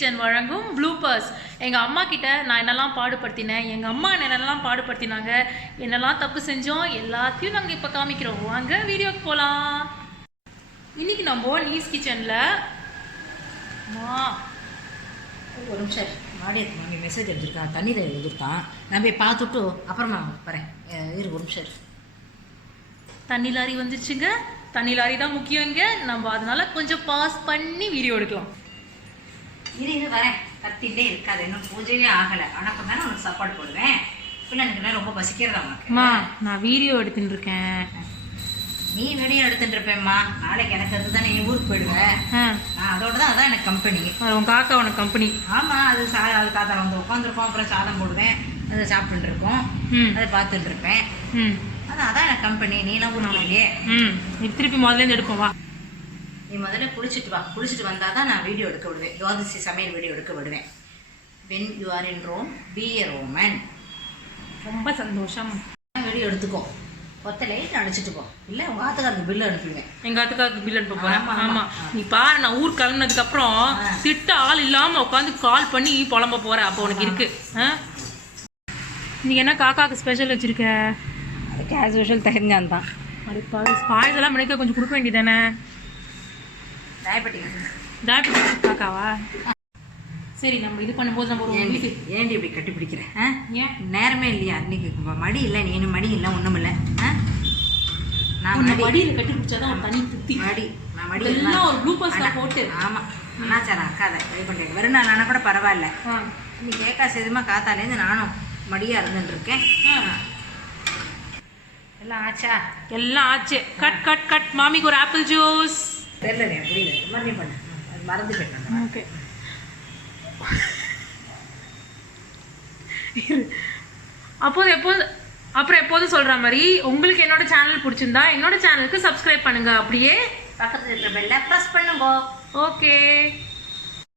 Kitchen வழங்கும் bloopers. எங்கள் அம்மா கிட்ட நான் என்னெல்லாம் பாடுபடுத்தினேன், எங்கள் அம்மா என்னெல்லாம் பாடுபடுத்தினாங்க, என்னெல்லாம் தப்பு செஞ்சோம், எல்லாத்தையும் நாங்கள் இப்போ காமிக்கிறோம். வாங்க வீடியோக்கு போகலாம். இன்னைக்கு நம்ம நீஸ் கிச்சனில் ஒரு நிமிஷம் மாடி மாமி மெசேஜ் எழுதிருக்கான், தண்ணியில் எழுதிருக்கான். நான் போய் பார்த்துட்டு அப்புறமா வரேன். ஒரு நிமிஷம் தண்ணி லாரி வந்துருச்சுங்க. தண்ணி லாரி தான் முக்கியம் இங்கே. நம்ம அதனால கொஞ்சம் பாஸ் பண்ணி வீடியோ எடுக்கலாம். இரு வரேன். கத்திட்டே இருக்காது, இன்னும் பூஜையே ஆகலை. ஆனால் கொஞ்ச நேரம் உனக்கு சாப்பாடு போடுவேன். பிள்ளைங்களுக்கு ரொம்ப பசிக்கிறதா உனக்கு? நான் வீடியோ எடுத்துட்டு இருக்கேன். நீ வீடியோ எடுத்துட்டு இருப்பேம்மா. நாளைக்கு எனக்கு அது தானே என் ஊருக்கு போயிடுவேன். நான் அதோட தான் அதான் எனக்கு கம்பெனி. உன் காக்கா உனக்கு கம்பெனி? ஆமாம். அது அது காத்தால வந்து உட்காந்துருக்கோம், அப்புறம் சாதம் போடுவேன், அதை சாப்பிட்டுட்டு இருக்கோம், அதை பார்த்துட்டு இருப்பேன். அதான் எனக்கு கம்பெனி. நீலாம் ஊருக்கு நீ திருப்பி முதல்ல எடுப்போம். வா, நீ முதல்ல குளிச்சுட்டு வா. குளிச்சுட்டு வந்தால் தான் நான் வீடியோ எடுக்க விடுவேன். துவாதசி சமையல் வீடியோ எடுக்க விடுவேன். when you are in Rome be a Roman. ரொம்ப சந்தோஷம். வீடியோ எடுத்துக்கோ. ஒத்த லைட் அடிச்சுட்டு போ. இல்லை உங்கள் ஆத்துக்காருக்கு பில்லு அனுப்புவேன். எங்கள் ஆத்துக்காருக்கு பில் அனுப்ப போகிறேன். ஆமாம். நீ பாரு, நான் ஊர் கிளம்புனதுக்கப்புறம் திட்ட ஆள் இல்லாமல் உட்காந்து கால் பண்ணி புலம்ப போகிறேன். அப்போ உனக்கு இருக்கு. இன்னைக்கு என்ன காக்காவுக்கு ஸ்பெஷல் வச்சுருக்க? அதுக்கு ஆஸ் யூஷுவல் தெரிஞ்சான் தான். அது பாயசெல்லாம் மணிக்க கொஞ்சம் கொடுக்க வேண்டியதானே? டயபெட்டிக் காக்காவா? சரி, நம்ம இது பண்ணும்போது நம்ம ஏண்டி இப்படி கட்டி பிடிக்கிறேன்? ஏன் நேரமே இல்லையா? இன்னைக்கு மடி இல்லை, நீ மடி இல்லை, ஒன்றும் இல்லை. நான் மடியில் கட்டி பிடிச்சாதான் ஒரு தனி திருப்தி. நான் மடி எல்லாம் ஒரு ப்ளூபர்ஸ்லாம் போட்டு. ஆமாம், அண்ணாச்சாரம் அக்காதை ட்ரை பண்ணுறேன். வெறும் நாள் கூட பரவாயில்ல. இன்னைக்கு ஏக்கா சேதமாக காத்தாலேருந்து நானும் மடியாக இருந்துட்டுருக்கேன். எல்லாம் ஆச்சா? எல்லாம் ஆச்சு. Cut cut cut. மாமிக்கு ஒரு ஆப்பிள் ஜூஸ். தெரியல, புரியல. மறுபடியும் பண்ணு. அது மறந்து போயிட்டேன். ஓகே. அப்புறம் எப்போதும் சொல்ற மாதிரி, உங்களுக்கு என்னோட சேனல் பிடிச்சிருந்தா என்னோட சேனலுக்கு சப்ஸ்கிரைப் பண்ணுங்க. அப்படியே பக்கத்தில் இருக்கிற பெல்லை ப்ரெஸ் பண்ணுங்க. ஓகே.